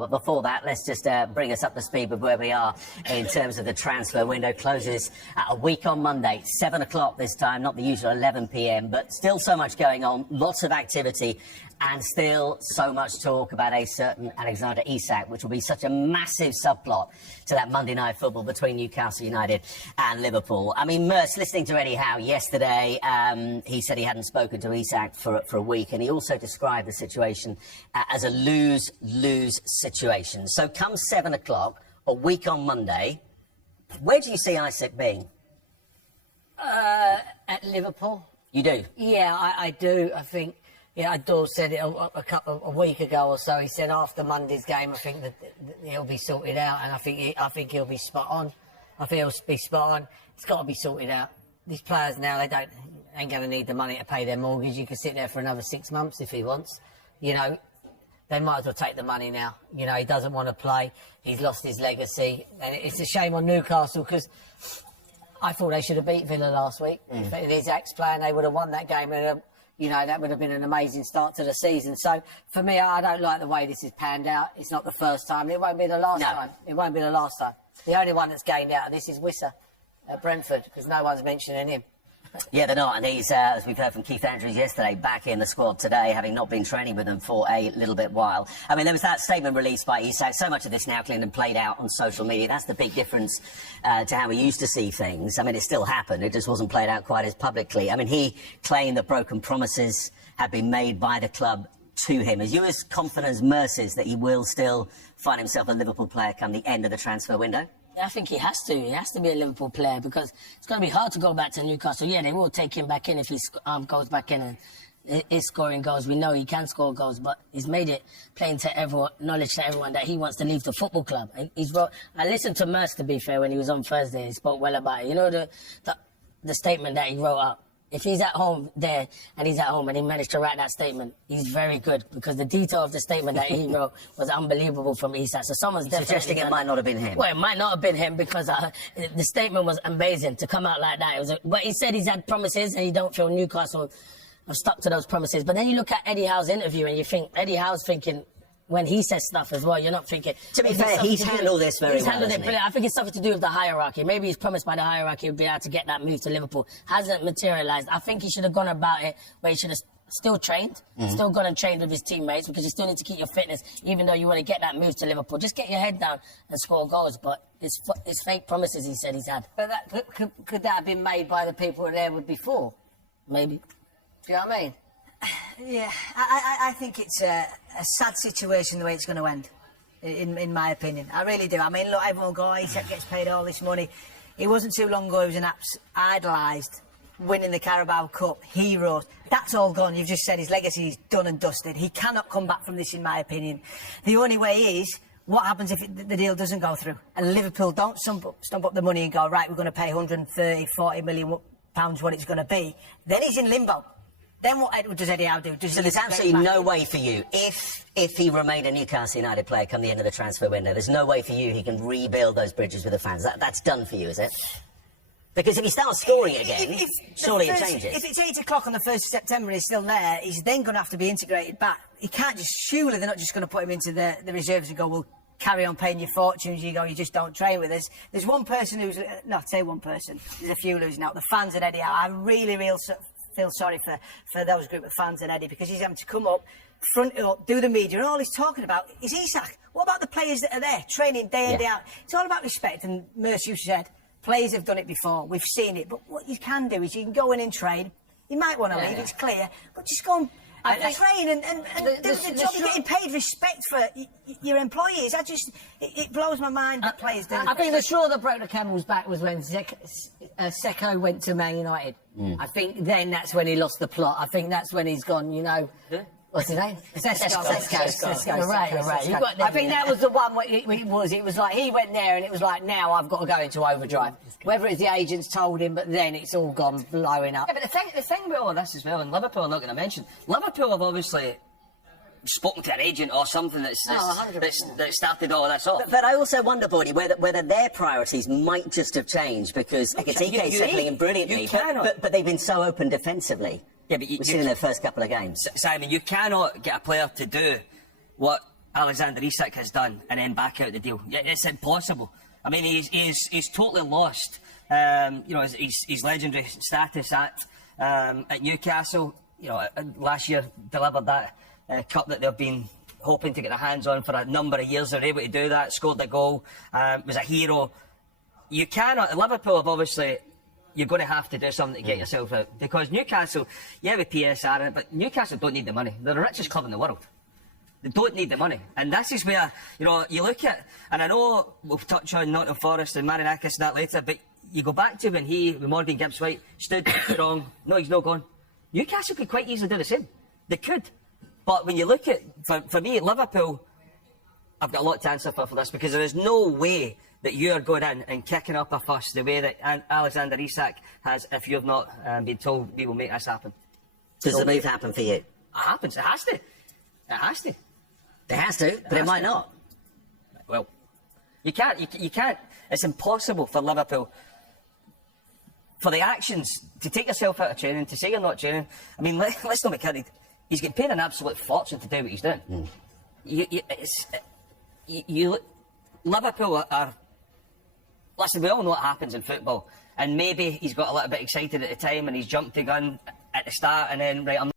But before that, let's just bring us up to speed with where we are in terms of the transfer window. Closes a week on Monday, 7 o'clock this time, not the usual 11 p.m, but still so much going on, lots of activity, and still so much talk about a certain Alexander Isak, which will be such a massive subplot to that Monday night football between Newcastle United and Liverpool. I mean, Merce, listening to Eddie Howe yesterday, he said he hadn't spoken to Isak for a week, and he also described the situation as a lose-lose situation. So come 7 o'clock, a week on Monday, where do you see Isak being? At Liverpool. You do? Yeah, I do. I think, yeah, Dawes said it a week ago or so. He said after Monday's game, I think that he'll be sorted out, and I think he'll be spot on. I think he'll be spot on. It's got to be sorted out. These players now, they ain't going to need the money to pay their mortgage. You can sit there for another 6 months if he wants. You know, they might as well take the money now. You know, he doesn't want to play. He's lost his legacy, and it's a shame on Newcastle because I thought they should have beat Villa last week. If Isak's playing, they would have won that game, and you know, that would have been an amazing start to the season. So, for me, I don't like the way this is panned out. It's not the first time. It won't be the last time. It won't be the last time. The only one that's gained out of this is Wissa at Brentford, because no one's mentioning him. Yeah, they're not, and he's, as we've heard from Keith Andrews yesterday, back in the squad today, having not been training with them for a little bit while. I mean, there was that statement released by Isak. So much of this now, Clinton, played out on social media. That's the big difference to how we used to see things. I mean, it still happened. It just wasn't played out quite as publicly. I mean, he claimed that broken promises had been made by the club to him. Are you as confident as Merce is that he will still find himself a Liverpool player come the end of the transfer window? I think he has to. He has to be a Liverpool player because it's going to be hard to go back to Newcastle. Yeah, they will take him back in if he goes back in and is scoring goals. We know he can score goals, but he's made it plain to everyone, knowledge to everyone that he wants to leave the football club. And I listened to Merce, to be fair, when he was on Thursday. He spoke well about it. You know, the statement that he wrote up. If he's at home there and he's at home and he managed to write that statement, he's very good because the detail of the statement that he wrote was unbelievable from Isak. So someone's definitely suggesting it might not have been him. Well, it might not have been him because the statement was amazing to come out like that. But he said he's had promises and he don't feel Newcastle have stuck to those promises. But then you look at Eddie Howe's interview and you think Eddie Howe's thinking, when he says stuff as well, you're not thinking... To be fair, he's handled this very well, hasn't he? I think it's something to do with the hierarchy. Maybe he's promised by the hierarchy he'd be able to get that move to Liverpool. Hasn't materialised. I think he should have gone about it where he should have still trained, still gone and trained with his teammates because you still need to keep your fitness, even though you want to get that move to Liverpool. Just get your head down and score goals. But it's fake promises he said he's had. But could that have been made by the people there before? Maybe. Do you know what I mean? Yeah, I think it's a sad situation the way it's going to end, in my opinion. I really do. I mean, look, everyone will go, Isak gets paid all this money. It wasn't too long ago he was an idolised, winning the Carabao Cup, heroes. That's all gone. You've just said his legacy is done and dusted. He cannot come back from this, in my opinion. The only way is, what happens if the deal doesn't go through? And Liverpool don't stump up the money and go, right, we're going to pay 130, 40 million pounds what it's going to be. Then he's in limbo. Then what does Eddie Howe do? So there's absolutely no way for you, if he remained a Newcastle United player come the end of the transfer window, there's no way for you he can rebuild those bridges with the fans. That's done for you, is it? Because if he starts scoring again, surely it changes. If it's 8 o'clock on the 1st of September and he's still there, he's then going to have to be integrated back. He can't just, surely they're not just going to put him into the reserves and go, we'll carry on paying your fortunes, you just don't train with us. There's one person who's, no, I'd say one person, there's a few losing out. The fans at Eddie Howe, I really feel sorry for those group of fans and Eddie, because he's having to come up, front it up, do the media, and all he's talking about is Isak. What about the players that are there, training day in, day out? It's all about respect, and Merce, you said, players have done it before, we've seen it, but what you can do is you can go in and train. You might want to leave, it's clear, but just go and train and do the job. You're getting paid respect for your employees. It blows my mind that players do. I think the straw that broke the camel's back was when Seko went to Man United. I think then that's when he lost the plot. I think that's when he's gone, you know... What's his name? Sesko. Right. I think that was the one where it was like he went there and it was like, now I've got to go into overdrive. Whether it's the agents told him, but then it's all gone blowing up. Yeah, but the thing about all this as well, and Liverpool I'm not going to mention, Liverpool have obviously spoken to an agent or something that started all this off. But I also wonder, Bodie, whether their priorities might just have changed because Ekitike's settling in brilliantly, but they've been so open defensively. Yeah, but we've seen in their first couple of games. Simon, you cannot get a player to do what Alexander Isak has done and then back out the deal. It's impossible. I mean, he's totally lost, his legendary status at Newcastle. Last year delivered that cup that they've been hoping to get their hands on for a number of years. They're able to do that. Scored the goal. Was a hero. You cannot. Liverpool have obviously. You're going to have to do something to get yourself out, because Newcastle, with PSR in it, but Newcastle don't need the money. They're the richest club in the world. They don't need the money, and this is where you look at. And I know we'll touch on Nottingham Forest and Marinakis and that later, but you go back to when with Morgan Gibbs-White, stood strong. No, he's not gone. Newcastle could quite easily do the same. They could, but when you look at, for me, Liverpool, I've got a lot to answer for this, because there is no way that you are going in and kicking up a fuss the way that Alexander Isak has if you've not been told we will make this happen. Does the move happen for you? It happens. It has to. It has to. It has to, but it might not. Well, you can't. You can't. It's impossible for Liverpool, for the actions, to take yourself out of training, to say you're not training. I mean, let's not be kidding. He's getting paid an absolute fortune to do what he's doing. Liverpool are. Listen, we all know what happens in football, and maybe he's got a little bit excited at the time and he's jumped the gun at the start, and then, right, I'm